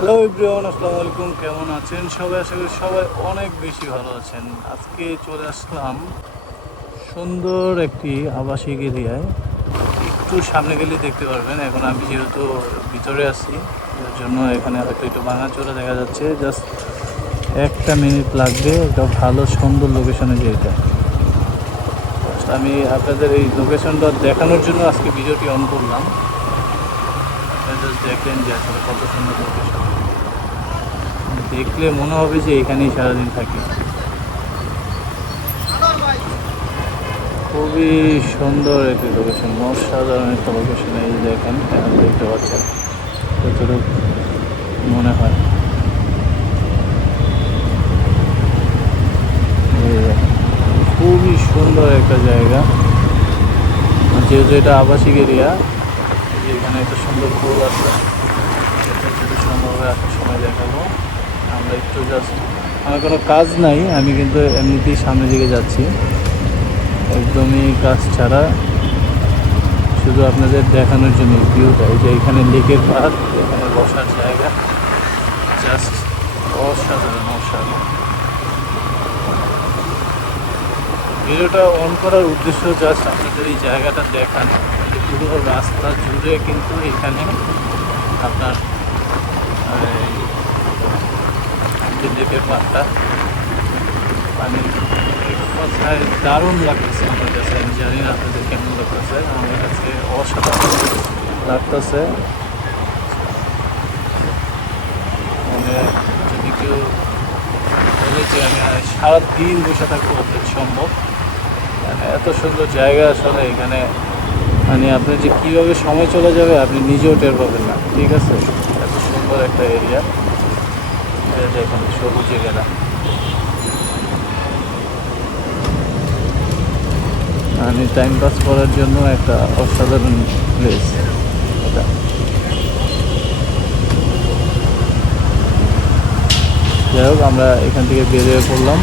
Hello ইব্রিয়ান আসসালামু আলাইকুম, কেমন আছেন? সবাই আশা করি সবাই অনেক বেশি ভালো আছেন। আজকে চলে আসলাম সুন্দর একটি আবাসিক এরিয়ায়। একটু সামনে গেলে দেখতে পারবেন, এখন আমি যেহেতু ভিতরে আছি, এর জন্য এখানে হয়তো একটু ভাঙাচোরা দেখা যাচ্ছে। জাস্ট একটা মিনিট লাগবে, একটা ভালো সুন্দর লোকেশনে Just আমি আপনাদের এই লোকেশনটা দেখানোর জন্য আজকে ভিডিওটি অন করলাম। জাস্ট দেখেন যে আসলে কত সুন্দর লোকেশন দেখলে মনে হবে যে এখানেই সারাদিন থাকি। খুবই সুন্দর একটি লোকেশন অসাধারণ একটা লোকেশন এই দেখেন, এখন দেখতে পাচ্ছেন, যতটুকু মনে হয়। খুবই সুন্দর একটা জায়গা। যেহেতু এটা আবাসিক এরিয়া এখানে একটা সুন্দর ফুল আছে। হয় আসার সময় দেখাবো। জাস্ট আমার কোনো কাজ নাই, আমি কিন্তু এমনিতেই সামনের দিকে যাচ্ছি। একদমই কাজ ছাড়া শুধু আপনাদের দেখানোর জন্য ভিউটা এই যে এখানে লেকের পাহাড় এখানে বসার জায়গা। জাস্ট অসাধারণ অসাধারণ। ভিডিওটা অন করার উদ্দেশ্য জাস্ট আপনাদের এই জায়গাটা দেখানো। পুরো রাস্তা জুড়ে কিন্তু এখানে আপনার যে লেকের পাড়টা মানে এক কথায় দারুণ লাগতেছে আমার কাছে। আমি জানি না আপনাদের কেমন লাগতেছে। আমার কাছে অসাধারণ লাগতেছে। মানে যদি কেউ বলে যে আমি সারাদিন বসে থাকব সম্ভব। মানে এত সুন্দর জায়গা আসলে এখানে। মানে আপনার যে কীভাবে সময় চলে যাবে, আপনি নিজেও টের পাবেন না। ঠিক আছে? এত সুন্দর একটা এরিয়া দেখুন সবুজে মানে টাইম পাস করার জন্য একটা অসাধারণ প্লেস এটা। যাই হোক, আমরা এখান থেকে বেরিয়ে পড়লাম।